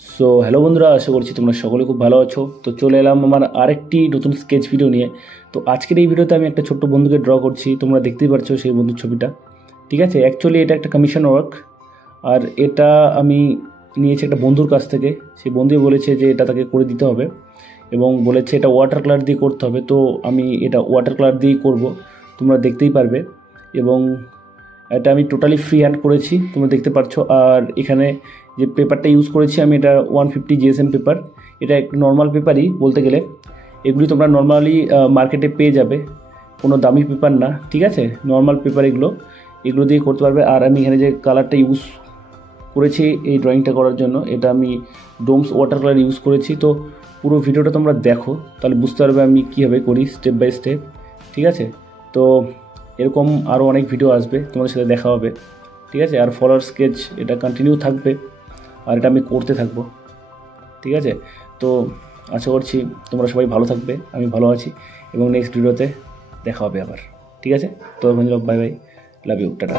So hello বন্ধুরা, আশা করছি তোমরা সকলে খুব ভালো আছো। তো চলে এলাম আমার আরেকটি নতুন স্কেচ ভিডিও নিয়ে। তো আজকের এই ভিডিওতে আমি একটা ছোট্ট বন্ধুকে ড্র করছি, তোমরা দেখতেই পাচ্ছ সেই বন্ধুর ছবিটা। ঠিক আছে, অ্যাকচুয়ালি এটা একটা কমিশন ওয়ার্ক, আর এটা আমি নিয়েছি একটা বন্ধুর কাছ থেকে। সেই বন্ধুই বলেছে যে এটা তাকে করে দিতে হবে এবং বলেছে এটা ওয়াটার কালার দিয়ে করতে হবে। তো আমি এটা ওয়াটার কালার দিয়েই করব, তোমরা দেখতেই পারবে। এবং এটা আমি টোটালি ফ্রি হ্যান্ড করেছি, তোমরা দেখতে পাচ্ছ। আর এখানে যে পেপারটা ইউজ করেছি আমি, এটা 150 জিএসএম পেপার। এটা একটু নর্মাল পেপারই বলতে গেলে। এগুলি তোমরা নর্মালি মার্কেটে পেয়ে যাবে, কোনো দামি পেপার না। ঠিক আছে, নর্মাল পেপার এগুলো এগুলো দিয়ে করতে পারবে। আর আমি এখানে যে কালারটা ইউজ করেছি এই ড্রয়িংটা করার জন্য, এটা আমি ডোমস ওয়াটার কালার ইউজ করেছি। তো পুরো ভিডিওটা তোমরা দেখো, তাহলে বুঝতে পারবে আমি কীভাবে করি স্টেপ বাই স্টেপ। ঠিক আছে, তো এরকম আরও অনেক ভিডিও আসবে, তোমাদের সাথে দেখা হবে। ঠিক আছে, আর ফলোয়ার স্কেচ এটা কন্টিনিউ থাকবে, আর এটা আমি করতে থাকবো। ঠিক আছে, তো আশা করছি তোমরা সবাই ভালো থাকবে, আমি ভালো আছি, এবং নেক্সট ভিডিওতে দেখা হবে আবার। ঠিক আছে, তো bye bye, love you, tata.